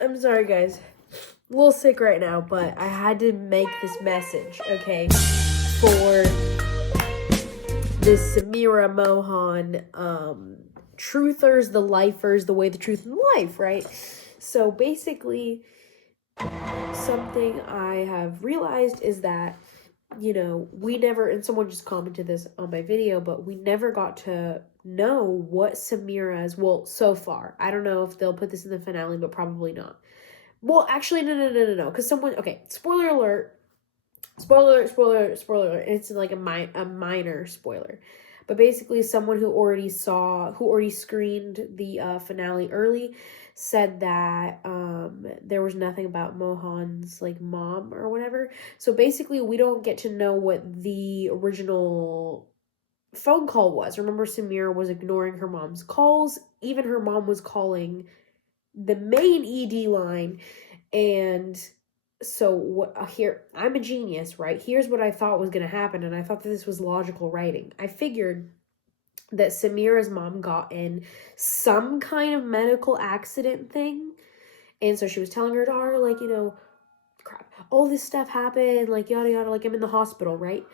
I'm sorry, guys. A little sick right now, but I had to make this message, okay, for this Samira Mohan, truthers, the lifers, the way, the truth, and the life, right? So basically, something I have realized is that, we never, and someone just commented this on my video, but we never got to know what Samira's, well, so far. I don't know if they'll put this in the finale, but probably not. Well, actually, no, because okay, spoiler alert, spoiler alert, it's like a minor spoiler. But basically, someone who already screened the finale early said that there was nothing about Mohan's like mom or whatever. So basically, we don't get to know what the original phone call was. Remember, Samira was ignoring her mom's calls. Even her mom was calling the main ED line, and so what here, I'm a genius, right? Here's what I thought was going to happen, and I thought that this was logical writing. I figured that Samira's mom got in some kind of medical accident thing, and so she was telling her daughter, like, crap, all this stuff happened, like, yada yada, like, I'm in the hospital, right?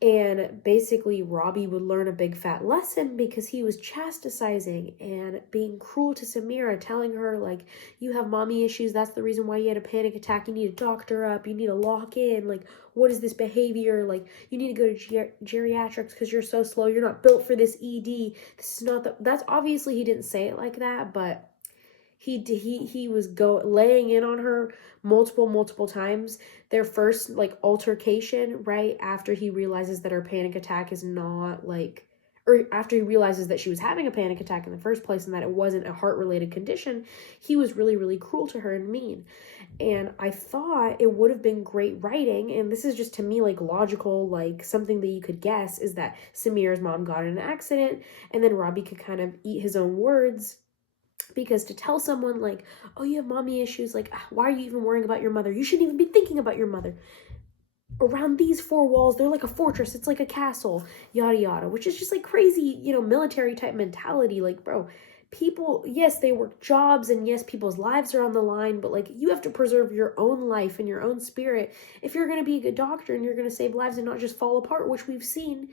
And basically, Robbie would learn a big fat lesson because he was chastising and being cruel to Samira, telling her, like, you have mommy issues. That's the reason why you had a panic attack. You need to doctor up. You need to lock in. Like, what is this behavior? Like, you need to go to geriatrics because you're so slow. You're not built for this ED. This is not that's obviously he didn't say it like that, but he was laying in on her multiple times. Their first like altercation, right after he realizes that her panic attack is not like, or after he realizes that she was having a panic attack in the first place and that it wasn't a heart-related condition, he was really cruel to her and mean. And I thought it would have been great writing, and this is just to me like logical, like something that you could guess, is that Samira's mom got in an accident and then Robbie could kind of eat his own words. Because to tell someone like, oh, you have mommy issues, like, why are you even worrying about your mother? You shouldn't even be thinking about your mother. Around these four walls, they're like a fortress. It's like a castle, yada yada, which is just like crazy, military type mentality. Like, bro, people, yes, they work jobs and yes, people's lives are on the line, but like you have to preserve your own life and your own spirit if you're going to be a good doctor and you're going to save lives and not just fall apart, which we've seen.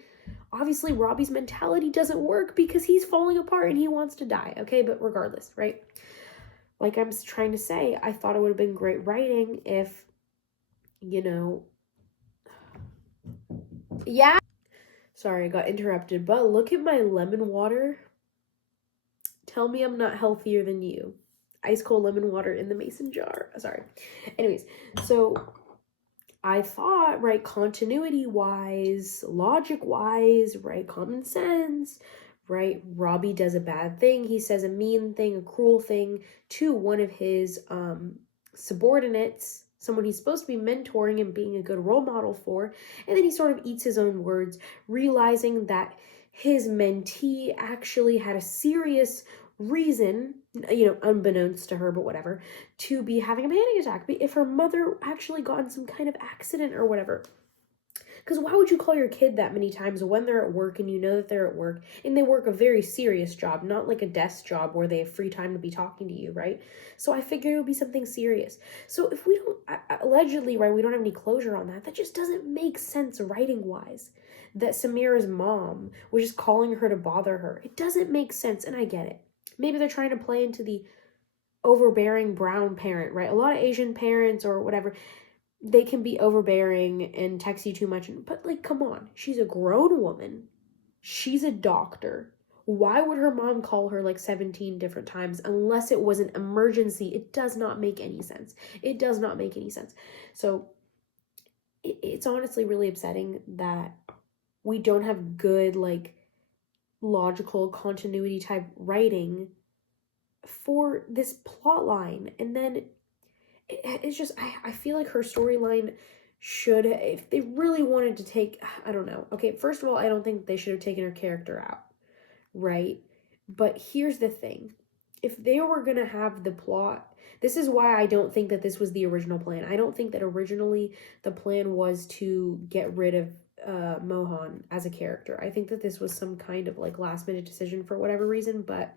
Obviously, Robbie's mentality doesn't work because he's falling apart and he wants to die, okay? But regardless, right? Like I'm trying to say, I thought it would have been great writing if, yeah. Sorry, I got interrupted, but look at my lemon water. Tell me I'm not healthier than you. Ice cold lemon water in the mason jar. Sorry. Anyways, so I thought, right, continuity wise, logic wise, right, common sense, right, Robbie does a bad thing. He says a mean thing, a cruel thing to one of his subordinates, someone he's supposed to be mentoring and being a good role model for. And then he sort of eats his own words, realizing that his mentee actually had a serious reason, unbeknownst to her, but whatever, to be having a panic attack. But if her mother actually got in some kind of accident or whatever. Because why would you call your kid that many times when they're at work and you know that they're at work and they work a very serious job, not like a desk job where they have free time to be talking to you, right? So I figured it would be something serious. So if we don't, allegedly, right, we don't have any closure on that, that just doesn't make sense writing-wise. That Samira's mom was just calling her to bother her. It doesn't make sense, and I get it. Maybe they're trying to play into the overbearing brown parent, right? A lot of Asian parents or whatever, they can be overbearing and text you too much. But like, come on, she's a grown woman. She's a doctor. Why would her mom call her like 17 different times unless it was an emergency? It does not make any sense. It does not make any sense. So it's honestly really upsetting that we don't have good, like, logical continuity type writing for this plot line. And then it's just, I feel like her storyline should, if they really wanted to take, I don't know. Okay, first of all, I don't think they should have taken her character out, right? But here's the thing. If they were going to have the plot, this is why I don't think that this was the original plan. I don't think that originally the plan was to get rid of Mohan as a character. I think that this was some kind of like last minute decision for whatever reason, but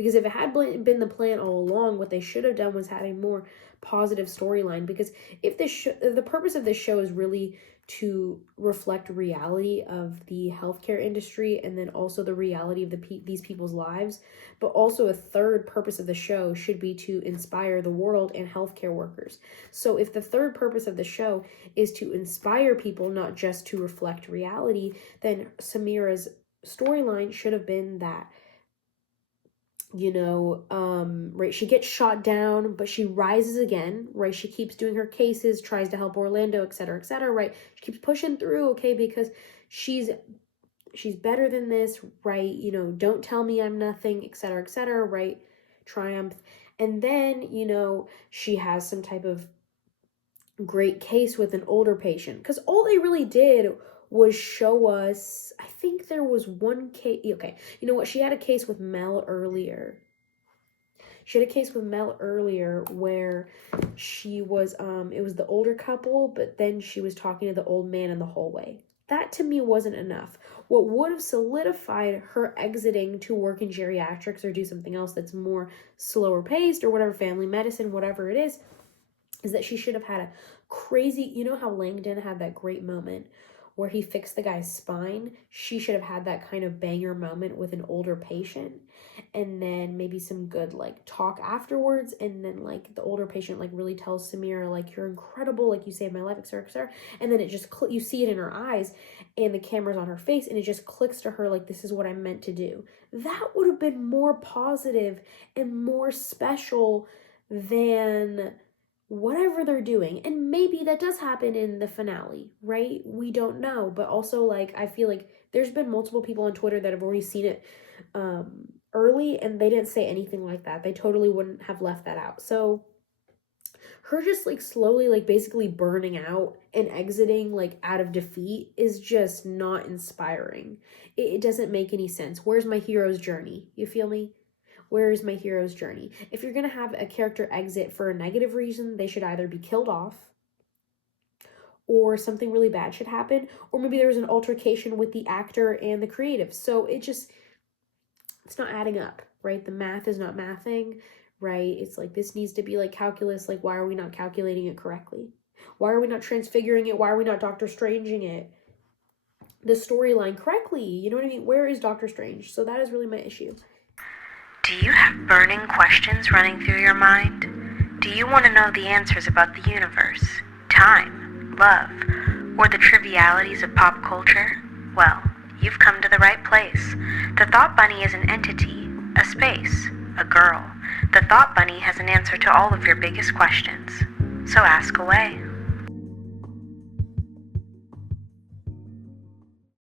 Because if it had been the plan all along, what they should have done was had a more positive storyline. Because if the purpose of this show is really to reflect reality of the healthcare industry, and then also the reality of these people's lives, but also a third purpose of the show should be to inspire the world and healthcare workers. So if the third purpose of the show is to inspire people, not just to reflect reality, then Samira's storyline should have been that, right, she gets shot down, but she rises again, right? She keeps doing her cases, tries to help Orlando, etc., right? She keeps pushing through, okay, because she's better than this, right? Don't tell me I'm nothing, etc., right? Triumph. And then, she has some type of great case with an older patient, because all they really did was show us, I think there was one case, okay, you know what, she had a case with Mel earlier. Where she was, it was the older couple, but then she was talking to the old man in the hallway. That to me wasn't enough. What would have solidified her exiting to work in geriatrics or do something else that's more slower paced or whatever, family medicine, whatever it is that she should have had a crazy, how Langdon had that great moment where he fixed the guy's spine. She should have had that kind of banger moment with an older patient, and then maybe some good talk afterwards, and then the older patient really tells Samira you're incredible, you saved my life, etc., and then it just you see it in her eyes and the camera's on her face, and it just clicks to her this is what I'm meant to do. That would have been more positive and more special than whatever they're doing. And maybe that does happen in the finale, right? We don't know. But also I feel like there's been multiple people on Twitter that have already seen it early, and they didn't say anything like that. They totally wouldn't have left that out. So her just slowly basically burning out and exiting out of defeat is just not inspiring. It doesn't make any sense. Where's my hero's journey? You feel me? Where is my hero's journey? If you're going to have a character exit for a negative reason, they should either be killed off, or something really bad should happen, or maybe there's an altercation with the actor and the creative. So it's not adding up, right? The math is not mathing, right? It's this needs to be calculus. Why are we not calculating it correctly? Why are we not transfiguring it? Why are we not Doctor Stranging it? The storyline correctly. You know what I mean? Where is Doctor Strange? So that is really my issue. Do you have burning questions running through your mind? Do you want to know the answers about the universe, time, love, or the trivialities of pop culture? Well, you've come to the right place. The Thought Bunny is an entity, a space, a girl. The Thought Bunny has an answer to all of your biggest questions. So ask away.